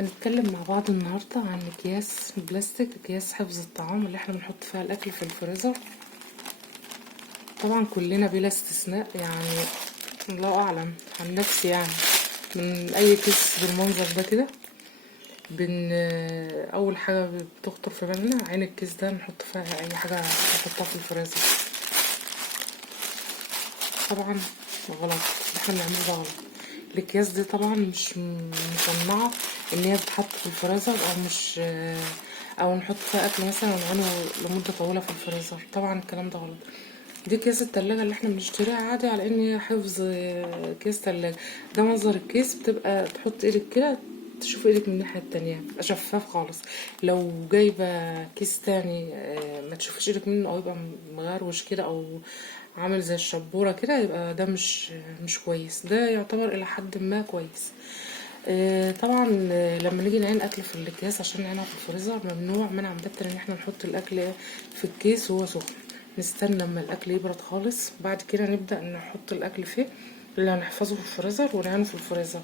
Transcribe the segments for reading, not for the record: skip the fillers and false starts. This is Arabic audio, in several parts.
هنتكلم مع بعض النهاردة عن اكياس بلاستيك، اكياس حفظ الطعام اللي احنا بنحط فيها الاكل في الفريزر. طبعا كلنا بلا استثناء، يعني الله اعلم عن نفسي، يعني من اي كيس بالمنظر ده كده اول حاجة بتخطر في بالنا عين الكيس ده نحط فيها اي حاجة نحطها في الفريزر. طبعا غلط، احنا بنعمله ده غلط. الاكياس دي طبعا مش مصنعة ان هي بتتحط في الفريزر، او مش او نحط فيها اكل مثلا ونعينه لمدة طويلة في الفريزر. طبعا الكلام ده غلط. دي اكياس التلاجة اللي احنا بنشتريها عادي على ان هي حفظ كيس تلاجة. ده منظر الكيس، بتبقى تحط ايدك كده تشوف ايدك من الناحية التانية، بيبقى شفاف خالص. لو جايبة كيس تاني ما تشوفش ايدك منه، او يبقى مغروش كده او عامل زي الشبورة كده، يبقى ده مش كويس. ده يعتبر الى حد ما كويس. طبعا لما نيجي نعين اكل في الاكياس عشان نعينها في الفريزر، ممنوع منعا باتا ان احنا نحط الاكل في الكيس وهو سخن. نستنى لما الاكل يبرد خالص، وبعد كده نبدا نحط الاكل فيه اللي هنحفظه في الفريزر ونعينه في الفريزر.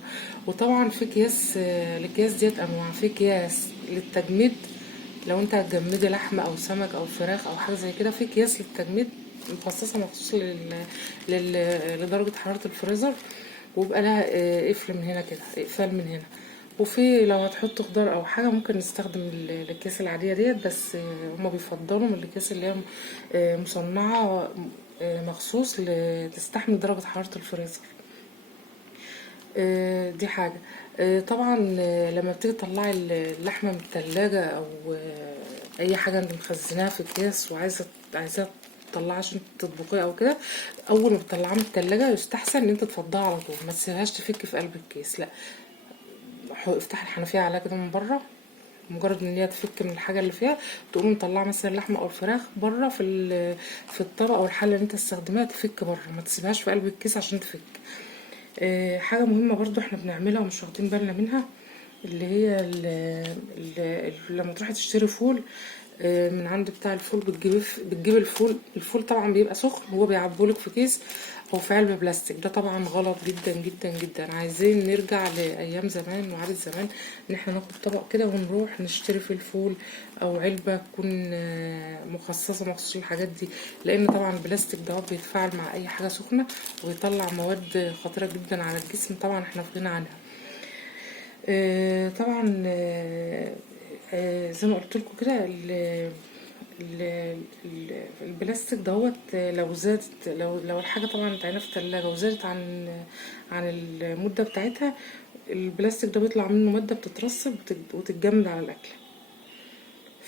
وطبعا في اكياس، الاكياس ديت انواع. في اكياس للتجميد، لو انت هتجمدي لحمه او سمك او فراخ او حاجه زي كده، في اكياس للتجميد مخصصه مخصوص لدرجه حراره الفريزر، ويبقى لها قفل من هنا كده، اقفال من هنا. وفي لو هتحط خضار او حاجه ممكن نستخدم الاكياس العاديه ديت، بس هما بيفضلوا من الاكياس اللي هي مصنعه مخصوص تستحمل درجه حراره الفريزر. دي حاجه. طبعا لما بتيجي تطلعي اللحمه من التلاجة، او اي حاجه انت مخزناها في اكياس عايزاها تطلعها عشان تطبخيها او كده، اول ما بتطلعها من التلاجة يستحسن ان انت تفضيها على طول، ما تسيبهاش تفك في قلب الكيس. لا، افتح الحنفيه عليها كده من بره، مجرد ان هي تفك من الحاجه اللي فيها، تقوم مطلعه مثلا اللحمه او الفراخ بره في الطبق او الحله اللي انت استخدمها، تفك بره، ما تسيبهاش في قلب الكيس عشان تفك. حاجه مهمه برضو احنا بنعملها ومش واخدين بالنا منها، اللي هي لما تروحي تشتري فول من عند بتاع الفول، بتجيب الفول طبعا بيبقى سخن، هو بيعبولك في كيس او في علبه بلاستيك. ده طبعا غلط جدا جدا جدا. عايزين نرجع لايام زمان وعادة زمان، ان احنا ناخد طبق كده ونروح نشتري في الفول، او علبه تكون مخصصه مخصوص للحاجات دي، لان طبعا البلاستيك ده بيتفاعل مع اي حاجه سخنه ويطلع مواد خطيره جدا على الجسم، طبعا احنا في غنى عنها. طبعا زي ما قلت لكم كده، البلاستيك دهوت لو زادت، لو الحاجه طبعا اتعينها في التلاجة وزادت عن المده بتاعتها، البلاستيك ده بيطلع منه ماده بتترسب وتتجمد على الاكل.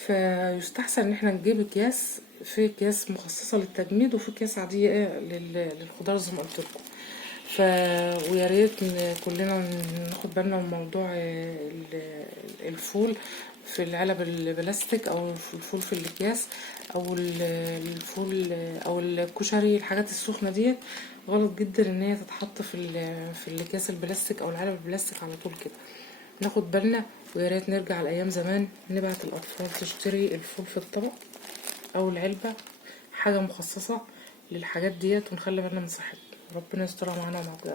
فيستحسن ان احنا نجيب اكياس، في اكياس مخصصه للتجميد وفي اكياس عاديه للخضار زي ما قلت لكم. ويا ريت كلنا ناخد بالنا من موضوع الفول في العلب البلاستيك، او الفول في الاكياس، او الفول او الكشري. الحاجات السخنه ديت غلط جدا ان هي تتحط في الاكياس البلاستيك او العلب البلاستيك على طول كده. ناخد بالنا. ويا ريت نرجع لايام زمان، نبعت الاطفال تشتري الفول في الطبق او العلبه، حاجه مخصصه للحاجات ديت، ونخلي بالنا من صحتنا. ربنا يسترها معانا ومعاكم.